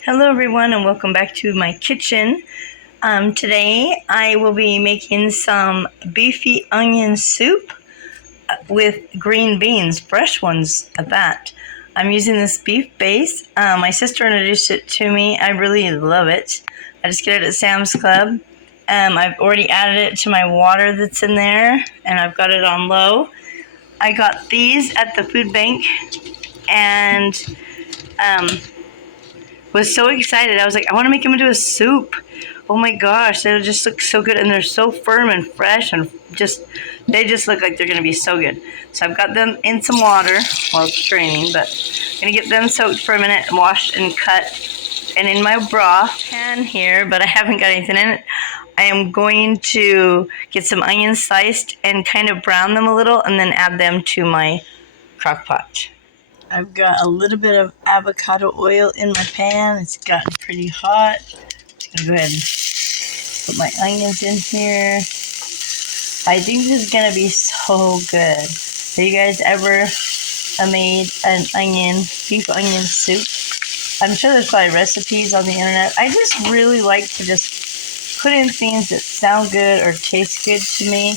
Hello everyone and welcome back to my kitchen. Today I will be making some beefy onion soup with green beans, fresh ones at that. I'm using this beef base. My sister introduced it to me. I really love it. I just get it at Sam's Club. I've already added it to my water that's in there and I've got it on low. I got these at the food bank and was so excited. I was like, I want to make them into a soup. Oh my gosh, they just look so good, and they're so firm and fresh, and they just look like they're going to be so good. So I've got them in some water while it's draining, but I'm going to get them soaked for a minute, washed and cut. And in my broth pan here, but I haven't got anything in it, I am going to get some onions sliced and kind of brown them a little, and then add them to my crock pot. I've got a little bit of avocado oil in my pan. It's gotten pretty hot. I'm going to go ahead and put my onions in here. I think this is going to be so good. Have you guys ever made an beef onion soup? I'm sure there's probably recipes on the internet. I just really like to just put in things that sound good or taste good to me.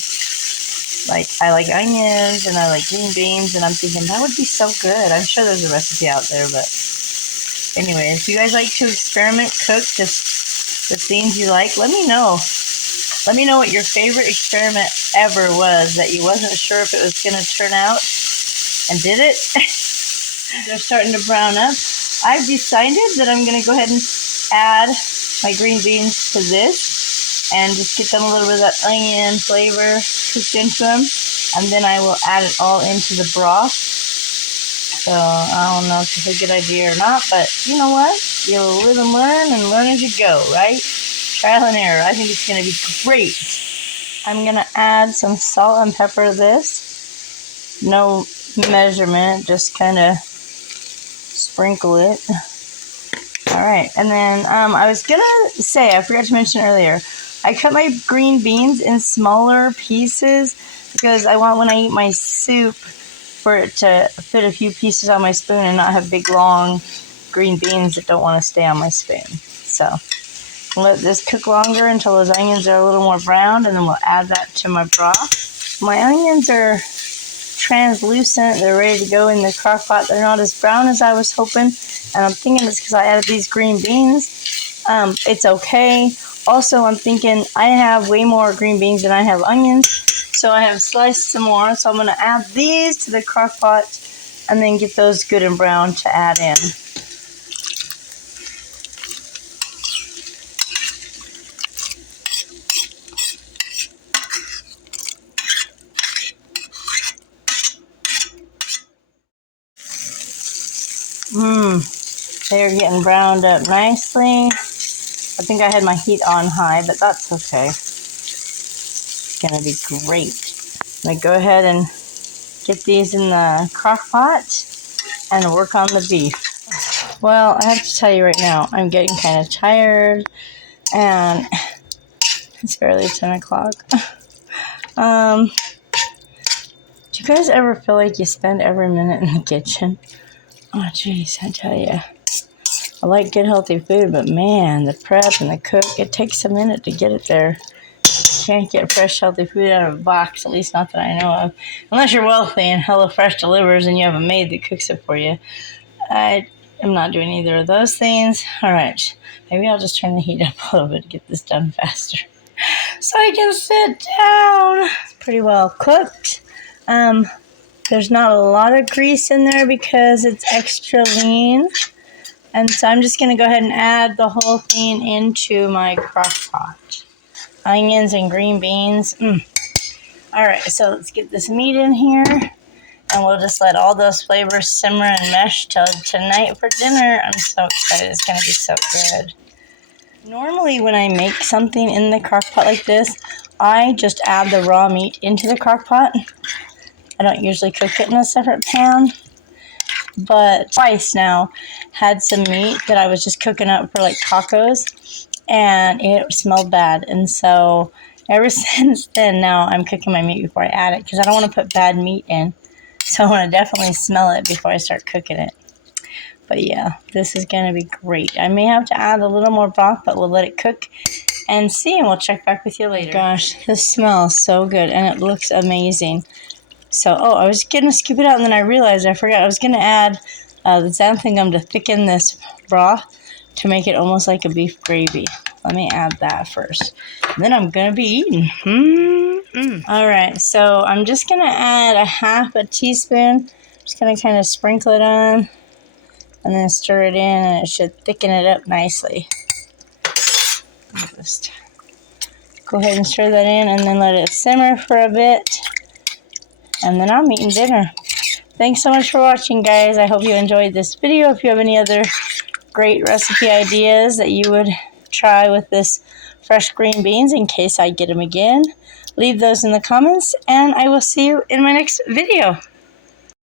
Like, I like onions and I like green beans, and I'm thinking that would be so good. I'm sure there's a recipe out there, but anyway, if you guys like to experiment, cook just the things you like, let me know. Let me know what your favorite experiment ever was that you wasn't sure if it was going to turn out and did it. They're starting to brown up. I've decided that I'm going to go ahead and add my green beans to this and just get them a little bit of that onion flavor cooked into them, and then I will add it all into the broth. So I don't know if it's a good idea or not, but you know what? You'll live and learn as you go, right? Trial and error. I think it's going to be great. I'm going to add some salt and pepper to this. No measurement, just kind of sprinkle it. All right, and then I was going to say, I forgot to mention earlier, I cut my green beans in smaller pieces because I want, when I eat my soup, for it to fit a few pieces on my spoon and not have big, long green beans that don't want to stay on my spoon. So I'll let this cook longer until those onions are a little more browned, and then we'll add that to my broth. My onions are translucent. They're ready to go in the crock pot. They're not as brown as I was hoping, and I'm thinking it's because I added these green beans. It's okay. Also, I'm thinking I have way more green beans than I have onions, so I have sliced some more. So I'm going to add these to the crock pot and then get those good and brown to add in. They're getting browned up nicely. I think I had my heat on high, but that's okay. It's going to be great. I'm going to go ahead and get these in the crock pot and work on the beef. Well, I have to tell you right now, I'm getting kind of tired, and it's barely 10 o'clock. Do you guys ever feel like you spend every minute in the kitchen? Oh, jeez, I tell you. I like good, healthy food, but man, the prep and the cook, it takes a minute to get it there. You can't get fresh, healthy food out of a box, at least not that I know of. Unless you're wealthy and HelloFresh delivers and you have a maid that cooks it for you. I am not doing either of those things. All right, maybe I'll just turn the heat up a little bit to get this done faster so I can sit down. It's pretty well cooked. There's not a lot of grease in there because it's extra lean. And so I'm just going to go ahead and add the whole thing into my crock pot. Onions and green beans. All right, so let's get this meat in here. And we'll just let all those flavors simmer and mesh till tonight for dinner. I'm so excited. It's going to be so good. Normally when I make something in the crock pot like this, I just add the raw meat into the crock pot. I don't usually cook it in a separate pan. But twice now had some meat that I was just cooking up for like tacos, and it smelled bad. And so ever since then, now I'm cooking my meat before I add it because I don't want to put bad meat in. So I want to definitely smell it before I start cooking it. But yeah, this is going to be great. I may have to add a little more broth, but we'll let it cook and see, and we'll check back with you later. Gosh, this smells so good, and it looks amazing. So, I was going to scoop it out, and then I realized I forgot. I was going to add the xanthan gum to thicken this broth to make it almost like a beef gravy. Let me add that first. Then I'm going to be eating. All right, so I'm just going to add a half a teaspoon. Just going to kind of sprinkle it on and then stir it in, and it should thicken it up nicely. Just go ahead and stir that in and then let it simmer for a bit. And then I'm eating dinner. Thanks so much for watching, guys. I hope you enjoyed this video. If you have any other great recipe ideas that you would try with this fresh green beans in case I get them again, leave those in the comments, and I will see you in my next video.